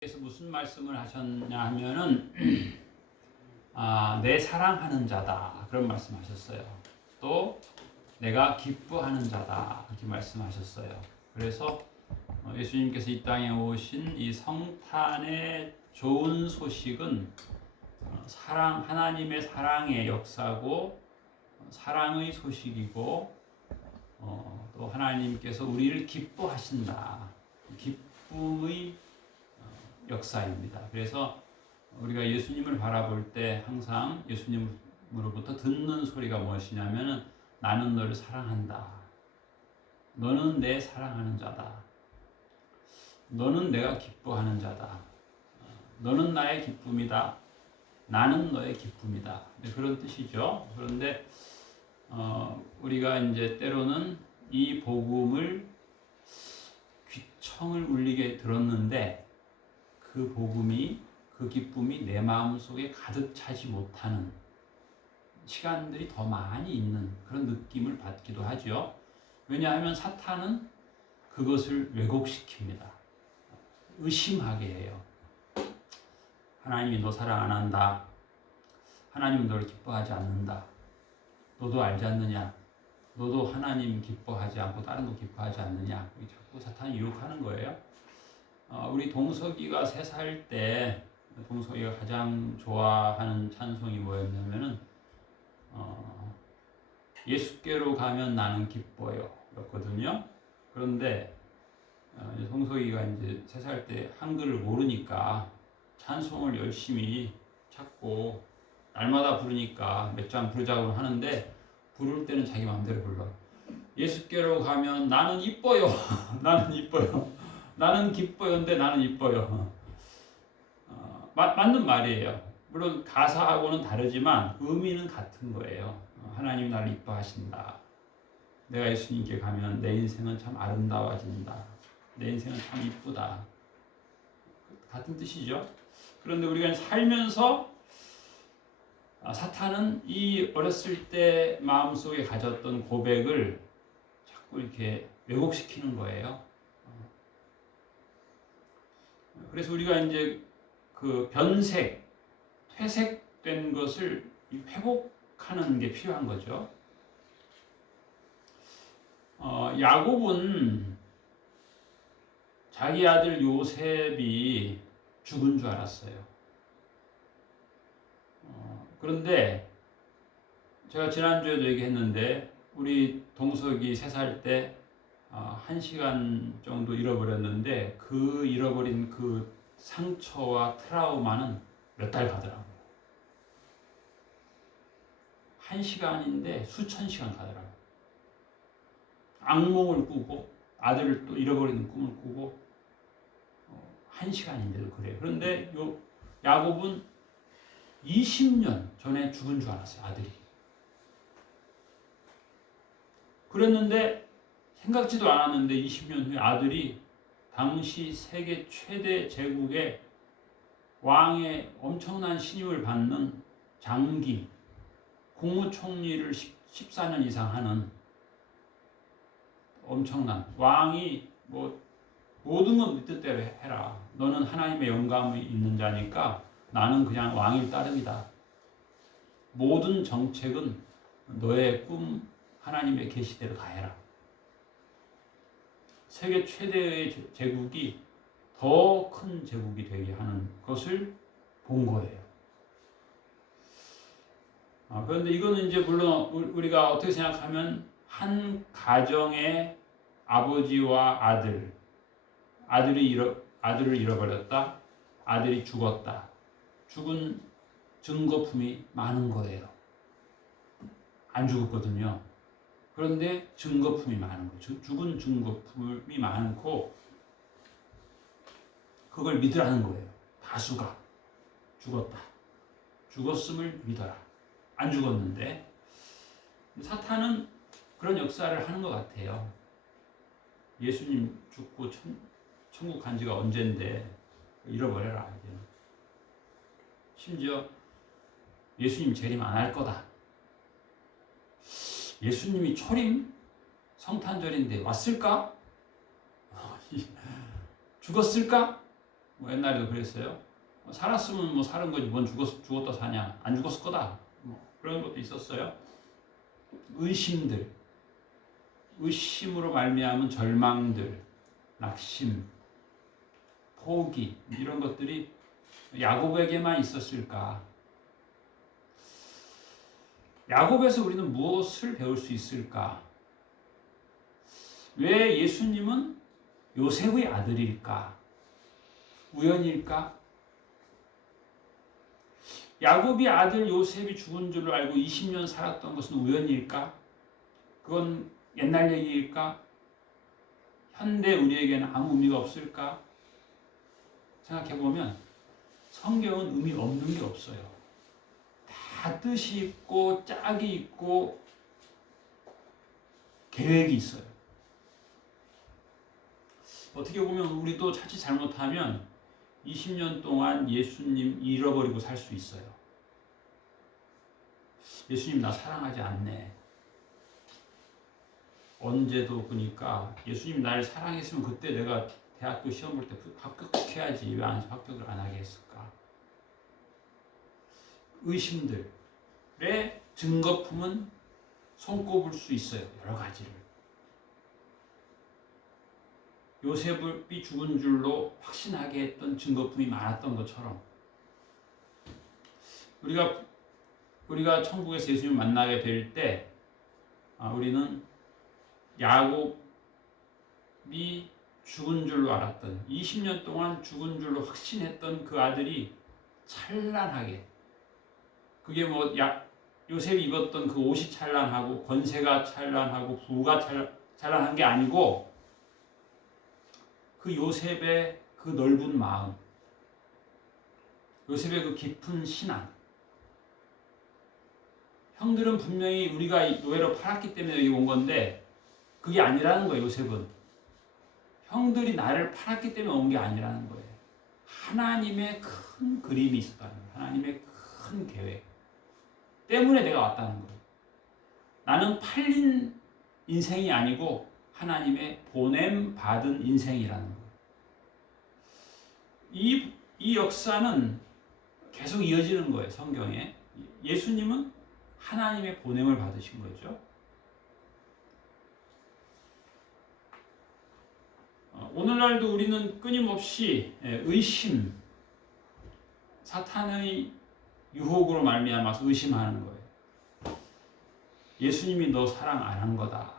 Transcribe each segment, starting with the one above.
그래서 무슨 말씀을 하셨냐 하면은 내 사랑하는 자다 그런 말씀하셨어요. 또 내가 기뻐하는 자다 그렇게 말씀하셨어요. 그래서 예수님께서 이 땅에 오신 이 성탄의 좋은 소식은 하나님의 사랑의 역사고 사랑의 소식이고 또 하나님께서 우리를 기뻐하신다. 기쁨의 역사입니다. 그래서 우리가 예수님을 바라볼 때 항상 예수님으로부터 듣는 소리가 무엇이냐면은 나는 너를 사랑한다. 너는 내 사랑하는 자다. 너는 내가 기뻐하는 자다. 너는 나의 기쁨이다. 나는 너의 기쁨이다. 그런 뜻이죠. 그런데 우리가 이제 때로는 이 복음을 귀청을 울리게 들었는데 그 복음이 그 기쁨이 내 마음속에 가득 차지 못하는 시간들이 더 많이 있는 그런 느낌을 받기도 하죠. 왜냐하면 사탄은 그것을 왜곡시킵니다. 의심하게 해요. 하나님이 너 사랑 안 한다. 하나님은 너를 기뻐하지 않는다. 너도 알지 않느냐? 너도 하나님 기뻐하지 않고 다른 거 기뻐하지 않느냐? 자꾸 사탄이 유혹하는 거예요. 우리 동석이가 3살 때 동석이가 가장 좋아하는 찬송이 뭐였냐면은 예수께로 가면 나는 기뻐요 였거든요. 그런데 동석이가 이제 3살 때 한글을 모르니까 찬송을 열심히 찾고 날마다 부르니까 몇 장 부르자고 하는데 부를 때는 자기 마음대로 불러. 예수께로 가면 나는 이뻐요. 나는 이뻐요. 나는 기뻐요인데 나는 이뻐요. 맞는 말이에요. 물론 가사하고는 다르지만 의미는 같은 거예요. 하나님이 나를 이뻐하신다. 내가 예수님께 가면 내 인생은 참 아름다워진다. 내 인생은 참 이쁘다. 같은 뜻이죠. 그런데 우리가 살면서 사탄은 이 어렸을 때 마음속에 가졌던 고백을 자꾸 이렇게 왜곡시키는 거예요. 그래서 우리가 이제 그 변색, 퇴색된 것을 회복하는 게 필요한 거죠. 야곱은 자기 아들 요셉이 죽은 줄 알았어요. 그런데 제가 지난주에도 얘기했는데 우리 동석이 3살 때 1시간 정도 잃어버렸는데 그 잃어버린 그 상처와 트라우마는 몇 달 가더라고요. 1시간인데 수천 시간 가더라고요. 악몽을 꾸고 아들을 또 잃어버리는 꿈을 꾸고 1시간인데도 그래요. 그런데 야곱은 20년 전에 죽은 줄 알았어요. 아들이. 그랬는데 생각지도 않았는데 20년 후에 아들이 당시 세계 최대 제국의 왕의 엄청난 신임을 받는 장기, 국무총리를 14년 이상 하는 엄청난 왕이 모든 건 네 뜻대로 해라. 너는 하나님의 영감이 있는 자니까 나는 그냥 왕일 따름이다. 모든 정책은 너의 꿈 하나님의 계시대로 다 해라. 세계 최대의 제국이 더 큰 제국이 되게 하는 것을 본 거예요. 그런데 이거는 이제 물론 우리가 어떻게 생각하면 한 가정의 아버지와 아들을 잃어버렸다. 아들이 죽었다. 죽은 증거품이 많은 거예요. 안 죽었거든요. 그런데 증거품이 많은 거예요. 죽은 증거품이 많고 그걸 믿으라는 거예요. 다수가 죽었다. 죽었음을 믿어라. 안 죽었는데 사탄은 그런 역사를 하는 것 같아요. 예수님 죽고 천국 간 지가 언젠데 잃어버려라. 이제는. 심지어 예수님 재림 안 할 거다. 예수님이 초림 성탄절인데 왔을까? 죽었을까? 뭐 옛날에도 그랬어요. 살았으면 뭐 사는 거지 뭔 죽었다 사냐. 안 죽었을 거다. 뭐 그런 것도 있었어요. 의심으로 말미암은 절망들, 낙심, 포기 이런 것들이 야곱에게만 있었을까? 야곱에서 우리는 무엇을 배울 수 있을까? 왜 예수님은 요셉의 아들일까? 우연일까? 야곱이 아들 요셉이 죽은 줄 알고 20년 살았던 것은 우연일까? 그건 옛날 얘기일까? 현대 우리에게는 아무 의미가 없을까? 생각해보면 성경은 의미 없는 게 없어요. 다 뜻이 있고 짝이 있고 계획이 있어요. 어떻게 보면 우리도 자칫 잘못하면 20년 동안 예수님 잃어버리고 살 수 있어요. 예수님 나 사랑하지 않네. 언제도 보니까 예수님 나를 사랑했으면 그때 내가 대학교 시험 볼 때 합격해야지 왜 합격을 안 하게 했을까? 의심들의 증거품은 손꼽을 수 있어요. 여러 가지를. 요셉이 죽은 줄로 확신하게 했던 증거품이 많았던 것처럼 우리가 천국에서 예수님을 만나게 될 때 우리는 야곱이 죽은 줄로 알았던 20년 동안 죽은 줄로 확신했던 그 아들이 찬란하게 그게 뭐 요셉이 입었던 그 옷이 찬란하고 권세가 찬란하고 부가 찬란한 게 아니고 그 요셉의 그 넓은 마음 요셉의 그 깊은 신앙 형들은 분명히 우리가 노예로 팔았기 때문에 여기 온 건데 그게 아니라는 거예요. 요셉은 형들이 나를 팔았기 때문에 온 게 아니라는 거예요. 하나님의 큰 그림이 있었다는 거예요. 하나님의 큰 계획 때문에 내가 왔다는 거예요. 나는 팔린 인생이 아니고 하나님의 보냄 받은 인생이라는 거예요. 이 역사는 계속 이어지는 거예요. 성경에. 예수님은 하나님의 보냄을 받으신 거죠. 오늘날도 우리는 끊임없이 의심, 사탄의 유혹으로 말미암아서 의심하는 거예요. 예수님이 너 사랑 안 한 거다.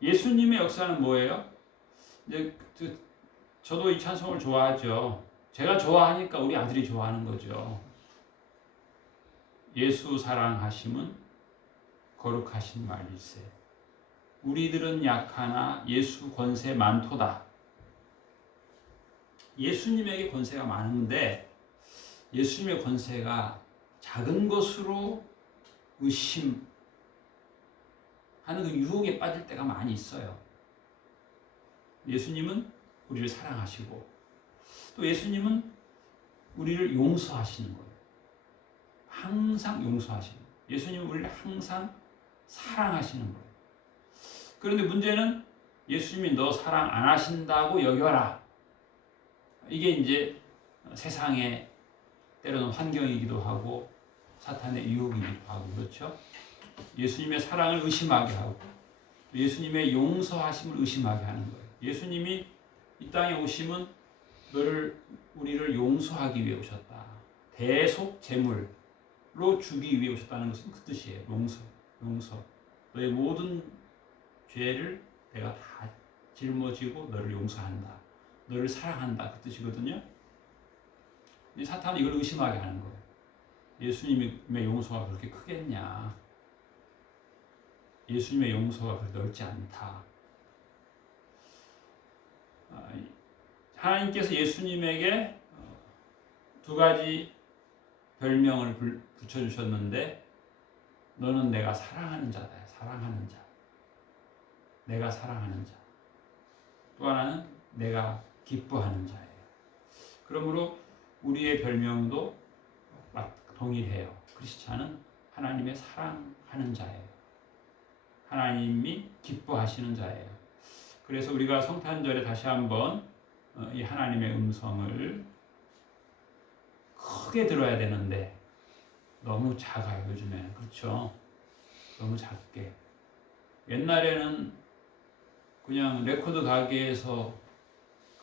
예수님의 역사는 뭐예요? 이제 저도 이 찬송을 좋아하죠. 제가 좋아하니까 우리 아들이 좋아하는 거죠. 예수 사랑하심은 거룩하신 말일세. 우리들은 약하나 예수 권세 많도다. 예수님에게 권세가 많은데 예수님의 권세가 작은 것으로 의심하는 그 유혹에 빠질 때가 많이 있어요. 예수님은 우리를 사랑하시고 또 예수님은 우리를 용서하시는 거예요. 항상 용서하시는 거예요. 예수님은 우리를 항상 사랑하시는 거예요. 그런데 문제는 예수님이 너 사랑 안 하신다고 여겨라. 이게 이제 세상의 때로는 환경이기도 하고 사탄의 유혹이기도 하고 그렇죠. 예수님의 사랑을 의심하게 하고 예수님의 용서하심을 의심하게 하는 거예요. 예수님이 이 땅에 오심은 우리를 용서하기 위해 오셨다. 대속 제물로 주기 위해 오셨다는 것은 그 뜻이에요. 용서. 너의 모든 죄를 내가 다 짊어지고 너를 용서한다. 너를 사랑한다. 그 뜻이거든요. 사탄은 이걸 의심하게 하는 거예요. 예수님의 용서가 그렇게 크겠냐. 예수님의 용서가 그렇게 넓지 않다. 하나님께서 예수님에게 두 가지 별명을 붙여주셨는데 너는 내가 사랑하는 자다. 사랑하는 자. 내가 사랑하는 자. 또 하나는 내가 기뻐하는 자예요. 그러므로 우리의 별명도 동일해요. 크리스찬은 하나님의 사랑하는 자예요. 하나님이 기뻐하시는 자예요. 그래서 우리가 성탄절에 다시 한번 이 하나님의 음성을 크게 들어야 되는데 너무 작아요, 요즘에는. 그렇죠? 너무 작게. 옛날에는 그냥 레코드 가게에서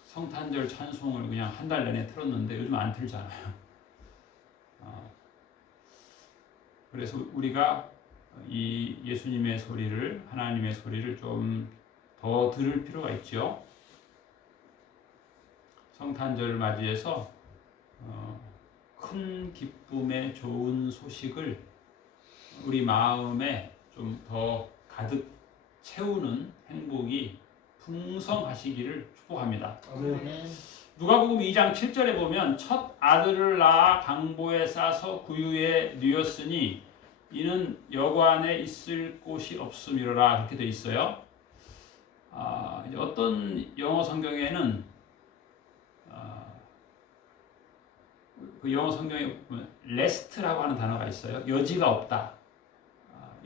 성탄절 찬송을 그냥 한 달 내내 틀었는데 요즘 안 틀잖아요. 그래서 우리가 이 예수님의 소리를, 하나님의 소리를 좀 더 들을 필요가 있죠. 성탄절을 맞이해서 큰 기쁨의 좋은 소식을 우리 마음에 좀 더 가득 채우는 행복이 풍성하시기를 축복합니다. 아멘. 누가복음 2장 7절에 보면 첫 아들을 낳아 강보에 싸서 구유에 누였으니 이는 여관에 있을 곳이 없음이로라, 그렇게 되어 있어요. 이제 어떤 영어 성경에는 그 영어 성경에 보면 레스트라고 하는 단어가 있어요. 여지가 없다,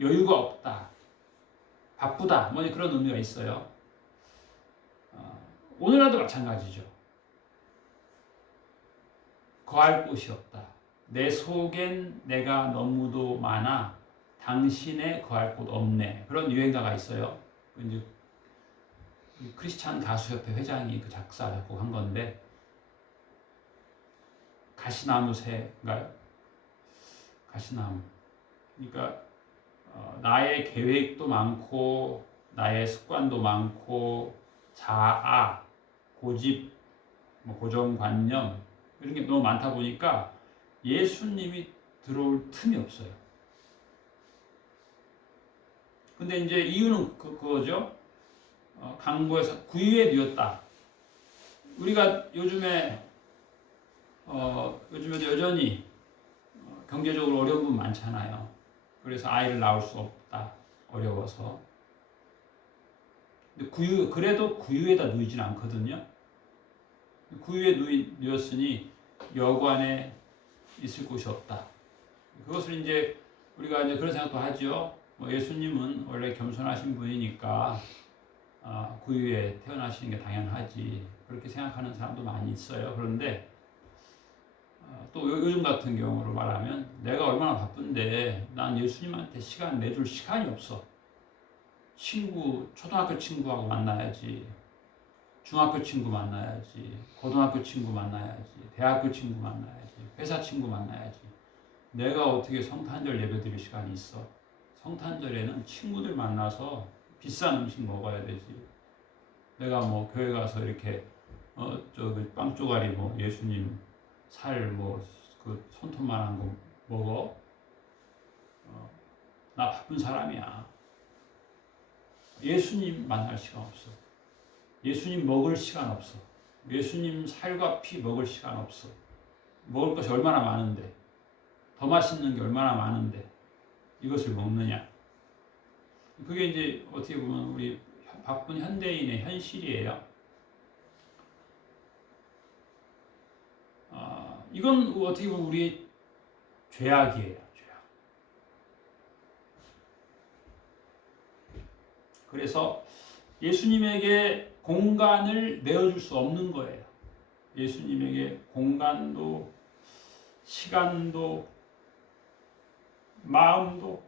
여유가 없다, 바쁘다, 뭐 그런 의미가 있어요. 오늘날도 마찬가지죠. 거할 곳이 없다. 내 속엔 내가 너무도 많아 당신의 거할 곳 없네. 그런 유행가가 있어요. 이제 크리스찬 가수협회 회장이 그 작곡한 건데, 가시나무 새인가요? 가시나무. 그러니까 나의 계획도 많고 나의 습관도 많고 자아, 고집, 고정관념 이런 게 너무 많다 보니까 예수님이 들어올 틈이 없어요. 근데 이제 이유는 그거죠. 강보에서 구유에 누웠다. 우리가 요즘에도 여전히 경제적으로 어려운 분 많잖아요. 그래서 아이를 낳을 수 없다. 어려워서. 근데 그래도 구유에다 누이진 않거든요. 구유에 누였으니 여관에 있을 곳이 없다. 그것을 이제 우리가 이제 그런 생각도 하죠. 예수님은 원래 겸손하신 분이니까 구유에 태어나시는 게 당연하지. 그렇게 생각하는 사람도 많이 있어요. 그런데 또 요즘 같은 경우로 말하면 내가 얼마나 바쁜데 난 예수님한테 시간 내줄 시간이 없어. 초등학교 친구하고 만나야지. 중학교 친구 만나야지. 고등학교 친구 만나야지. 대학교 친구 만나야지. 회사 친구 만나야지. 내가 어떻게 성탄절 예배 드릴 시간이 있어? 성탄절에는 친구들 만나서 비싼 음식 먹어야 되지. 내가 교회 가서 이렇게 빵 쪼가리 예수님 살 그 손톱만한 거 먹어? 나 바쁜 사람이야. 예수님 만날 시간 없어. 예수님 먹을 시간 없어. 예수님 살과 피 먹을 시간 없어. 먹을 것이 얼마나 많은데, 더 맛있는 게 얼마나 많은데 이것을 먹느냐. 그게 이제 어떻게 보면 우리 바쁜 현대인의 현실이에요. 이건 어떻게 보면 우리의 죄악이에요. 죄악. 그래서 예수님에게 공간을 내어줄 수 없는 거예요. 예수님에게 공간도, 시간도, 마음도.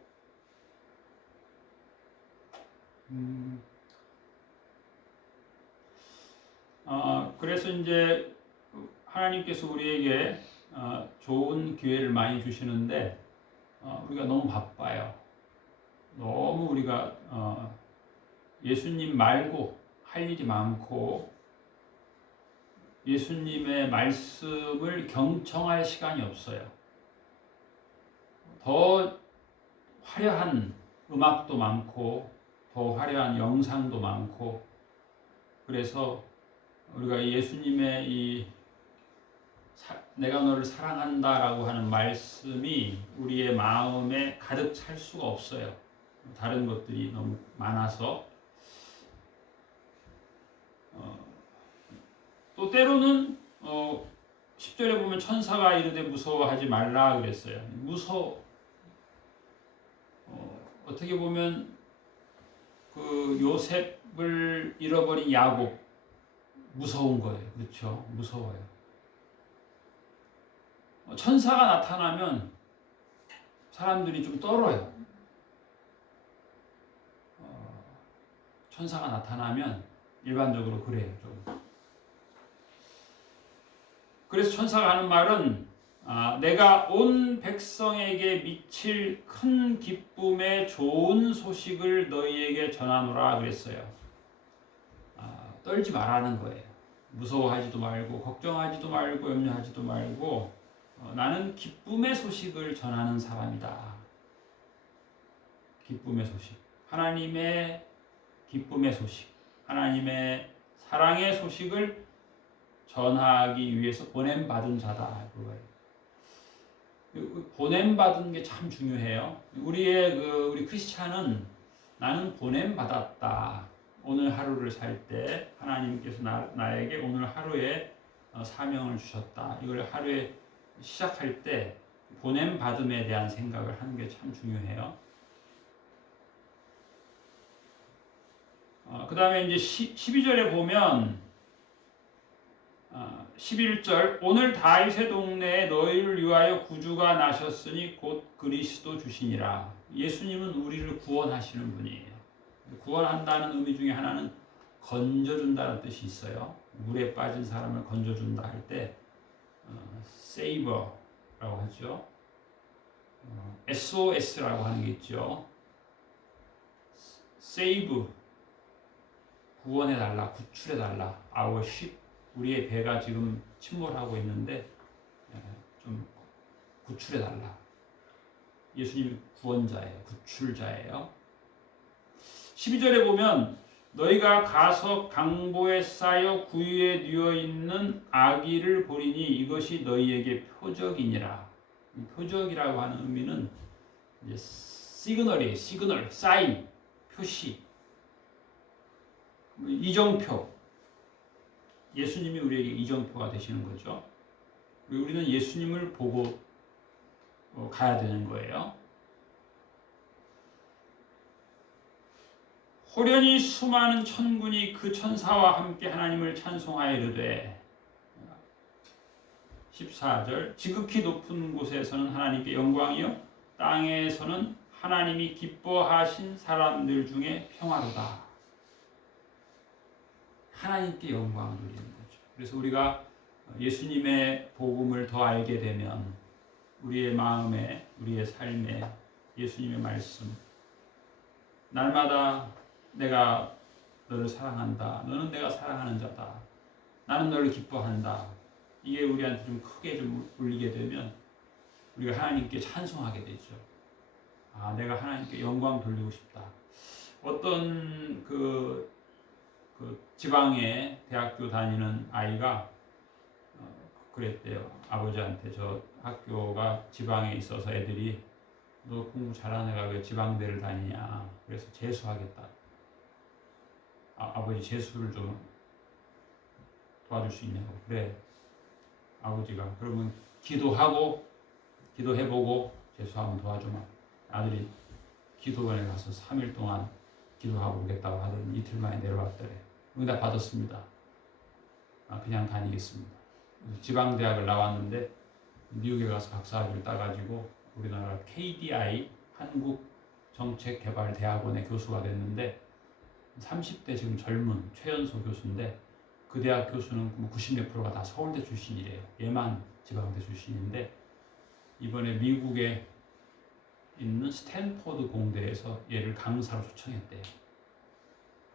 그래서 이제 하나님께서 우리에게 좋은 기회를 많이 주시는데 우리가 너무 바빠요. 너무 우리가 예수님 말고 할 일이 많고 예수님의 말씀을 경청할 시간이 없어요. 더 화려한 음악도 많고 더 화려한 영상도 많고, 그래서 우리가 예수님의 이 내가 너를 사랑한다라고 하는 말씀이 우리의 마음에 가득 찰 수가 없어요. 다른 것들이 너무 많아서. 또 때로는 10절에 보면 천사가 이르되 무서워하지 말라 그랬어요. 어떻게 보면 그 요셉 야곱을 잃어버린 야곱 무서운 거예요. 그렇죠? 무서워요. 천사가 나타나면 사람들이 좀 떨어요. 천사가 나타나면 일반적으로 그래요. 좀. 그래서 천사가 하는 말은 내가 온 백성에게 미칠 큰 기쁨의 좋은 소식을 너희에게 전하노라 그랬어요. 떨지 말라는 거예요. 무서워하지도 말고 걱정하지도 말고 염려하지도 말고 나는 기쁨의 소식을 전하는 사람이다. 기쁨의 소식. 하나님의 기쁨의 소식. 하나님의 사랑의 소식을 전하기 위해서 보냄받은 자다. 그거예요. 보냄받은 게 참 중요해요. 우리 크리스찬은 나는 보냄받았다. 오늘 하루를 살 때 하나님께서 나에게 오늘 하루에 사명을 주셨다. 이걸 하루에 시작할 때 보냄받음에 대한 생각을 하는 게 참 중요해요. 그 다음에 이제 12절에 보면 11절 오늘 다윗의 동네에 너희를 위하여 구주가 나셨으니 곧 그리스도 주시니라. 예수님은 우리를 구원하시는 분이에요. 구원한다는 의미 중에 하나는 건져준다는 뜻이 있어요. 물에 빠진 사람을 건져준다 할 때 save라고 하죠. SOS라고 하는 게 있죠. save 구원해달라, 구출해달라. our ship 우리의 배가 지금 침몰하고 있는데 좀 구출해달라. 예수님이 구원자예요. 구출자예요. 12절에 보면 너희가 가서 강보에 쌓여 구유에 뉘어있는 아기를 보리니 이것이 너희에게 표적이니라. 표적이라고 하는 의미는 이제 시그널이에요. 시그널, 사인, 표시, 이정표. 예수님이 우리에게 이정표가 되시는 거죠. 우리는 예수님을 보고 가야 되는 거예요. 호련히 수많은 천군이 그 천사와 함께 하나님을 찬송하여 이르되 14절 지극히 높은 곳에서는 하나님께 영광이요 땅에서는 하나님이 기뻐하신 사람들 중에 평화로다. 하나님께 영광을 돌리는 거죠. 그래서 우리가 예수님의 복음을 더 알게 되면 우리의 마음에 우리의 삶에 예수님의 말씀 날마다 내가 너를 사랑한다. 너는 내가 사랑하는 자다. 나는 너를 기뻐한다. 이게 우리한테 좀 크게 좀 울리게 되면 우리가 하나님께 찬송하게 되죠. 내가 하나님께 영광 돌리고 싶다. 어떤 그 지방에 대학교 다니는 아이가 그랬대요. 아버지한테 저 학교가 지방에 있어서 애들이 너 공부 잘하는 애가 왜 지방대를 다니냐. 그래서 재수하겠다. 아버지 재수를 좀 도와줄 수 있냐고. 그래. 아버지가 그러면 기도해보고 재수하면 도와주마. 아들이 기도원에 가서 3일 동안 기도하고 오겠다고 하더니 이틀 만에 내려왔더래. 응답 받았습니다. 그냥 다니겠습니다. 지방대학을 나왔는데 미국에 가서 박사학위를 따가지고 우리나라 KDI 한국정책개발대학원의 교수가 됐는데 30대 지금 젊은 최연소 교수인데 그 대학 교수는 90몇 프로가 다 서울대 출신이래요. 얘만 지방대 출신인데 이번에 미국에 있는 스탠포드 공대에서 얘를 강사로 초청했대요.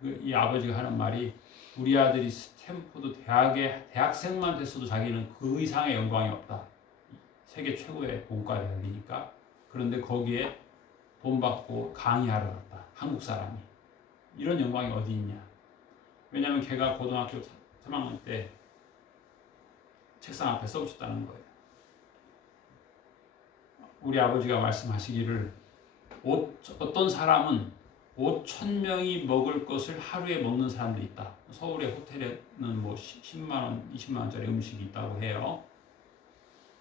이 아버지가 하는 말이 우리 아들이 스탠포드 대학의 대학생만 됐어도 자기는 그 이상의 영광이 없다. 세계 최고의 본과 대학이니까. 그런데 거기에 돈 받고 강의하러 갔다. 한국 사람이. 이런 영광이 어디 있냐. 왜냐하면 걔가 고등학교 3학년 때 책상 앞에 써붙였다는 거예요. 우리 아버지가 말씀하시기를 어떤 사람은 5,000명이 먹을 것을 하루에 먹는 사람도 있다. 서울의 호텔에는 뭐 10만 원, 20만 원짜리 음식이 있다고 해요.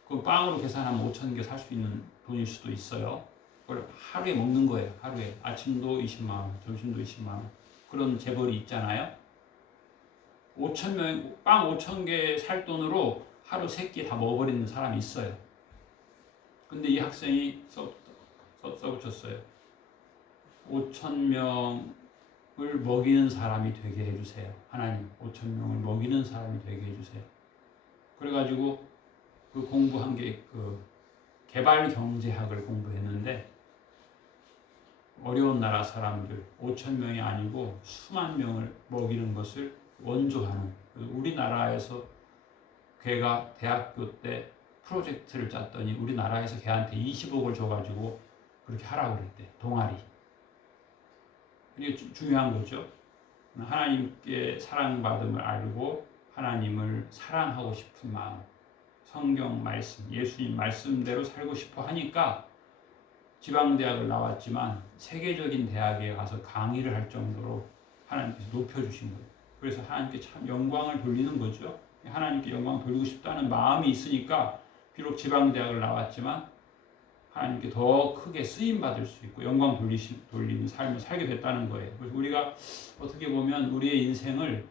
그 빵으로 계산하면 5,000개 살 수 있는 돈일 수도 있어요. 그걸 하루에 먹는 거예요. 하루에. 아침도 20만 원, 점심도 20만 원. 그런 재벌이 있잖아요. 5천 명, 빵 5천 개 살 돈으로 하루 3끼 다 먹어버리는 사람이 있어요. 근데 이 학생이 써붙였어요. 5천 명을 먹이는 사람이 되게 해주세요. 하나님, 5천 명을 먹이는 사람이 되게 해주세요. 그래가지고 그 공부한 게 그 개발 경제학을 공부했는데, 어려운 나라 사람들 5천 명이 아니고 수만 명을 먹이는 것을 원조하는, 우리나라에서 걔가 대학교 때 프로젝트를 짰더니 우리나라에서 걔한테 20억을 줘가지고 그렇게 하라고 그랬대. 동아리. 이게 중요한 거죠. 하나님께 사랑받음을 알고 하나님을 사랑하고 싶은 마음, 성경 말씀, 예수님 말씀대로 살고 싶어 하니까 지방대학을 나왔지만 세계적인 대학에 가서 강의를 할 정도로 하나님께서 높여주신 거예요. 그래서 하나님께 참 영광을 돌리는 거죠. 하나님께 영광 돌리고 싶다는 마음이 있으니까 비록 지방대학을 나왔지만 하나님께 더 크게 쓰임받을 수 있고 영광 돌리는 삶을 살게 됐다는 거예요. 그래서 우리가 어떻게 보면 우리의 인생을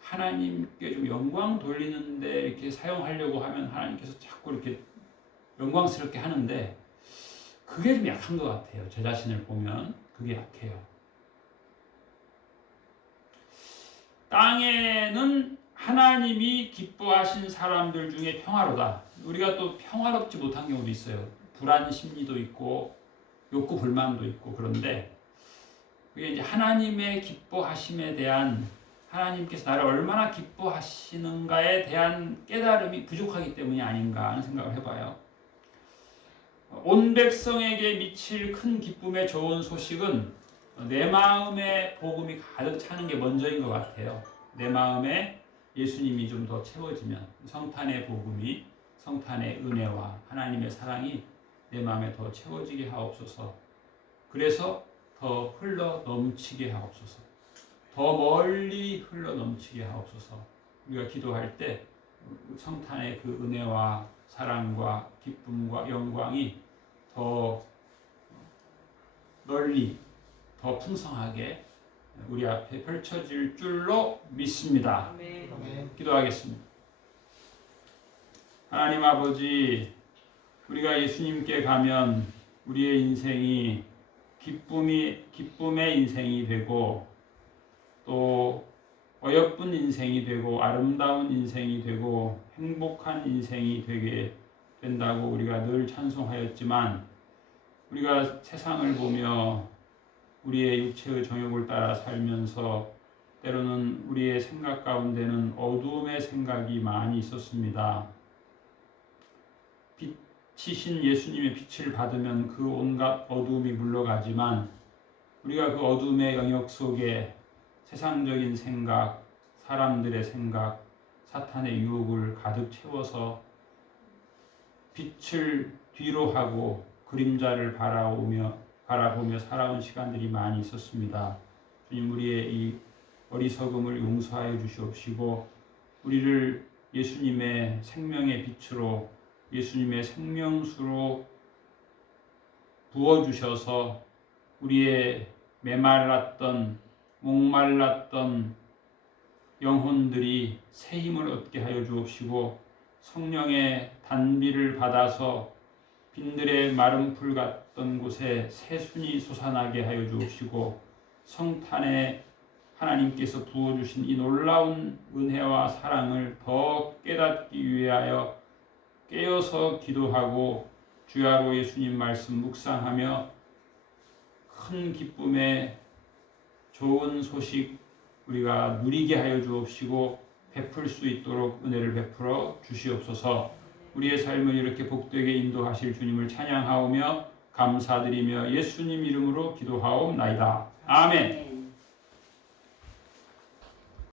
하나님께 좀 영광 돌리는데 이렇게 사용하려고 하면 하나님께서 자꾸 이렇게 영광스럽게 하는데, 그게 좀 약한 것 같아요. 제 자신을 보면 그게 약해요. 땅에는 하나님이 기뻐하신 사람들 중에 평화로다. 우리가 또 평화롭지 못한 경우도 있어요. 불안 심리도 있고 욕구 불만도 있고. 그런데 그게 이제 하나님의 기뻐하심에 대한, 하나님께서 나를 얼마나 기뻐하시는가에 대한 깨달음이 부족하기 때문이 아닌가 하는 생각을 해봐요. 온 백성에게 미칠 큰 기쁨의 좋은 소식은 내 마음에 복음이 가득 차는 게 먼저인 것 같아요. 내 마음에 예수님이 좀 더 채워지면, 성탄의 복음이, 성탄의 은혜와 하나님의 사랑이 내 마음에 더 채워지게 하옵소서. 그래서 더 흘러 넘치게 하옵소서. 더 멀리 흘러 넘치게 하옵소서. 우리가 기도할 때 성탄의 그 은혜와 사랑과 기쁨과 영광이 더 널리, 더 풍성하게 우리 앞에 펼쳐질 줄로 믿습니다. 아멘. 기도하겠습니다. 하나님 아버지, 우리가 예수님께 가면 우리의 인생이 기쁨의 인생이 되고, 또 어여쁜 인생이 되고 아름다운 인생이 되고 행복한 인생이 되게 된다고 우리가 늘 찬송하였지만, 우리가 세상을 보며 우리의 육체의 정욕을 따라 살면서 때로는 우리의 생각 가운데는 어두움의 생각이 많이 있었습니다. 빛이신 예수님의 빛을 받으면 그 온갖 어두움이 물러가지만, 우리가 그 어두움의 영역 속에 세상적인 생각, 사람들의 생각, 사탄의 유혹을 가득 채워서 빛을 뒤로 하고 그림자를 바라보며 살아온 시간들이 많이 있었습니다. 주님, 우리의 이 어리석음을 용서하여 주시옵시고, 우리를 예수님의 생명의 빛으로, 예수님의 생명수로 부어주셔서 우리의 메말랐던, 목말랐던 영혼들이 새 힘을 얻게 하여 주옵시고, 성령의 단비를 받아서 빈들의 마른 풀 같던 곳에 새순이 솟아나게 하여 주옵시고, 성탄에 하나님께서 부어주신 이 놀라운 은혜와 사랑을 더 깨닫기 위하여 깨어서 기도하고 주야로 예수님 말씀 묵상하며 큰 기쁨의 좋은 소식 우리가 누리게 하여 주옵시고 베풀 수 있도록 은혜를 베풀어 주시옵소서. 우리의 삶을 이렇게 복되게 인도하실 주님을 찬양하오며 감사드리며 예수님 이름으로 기도하옵나이다. 아멘.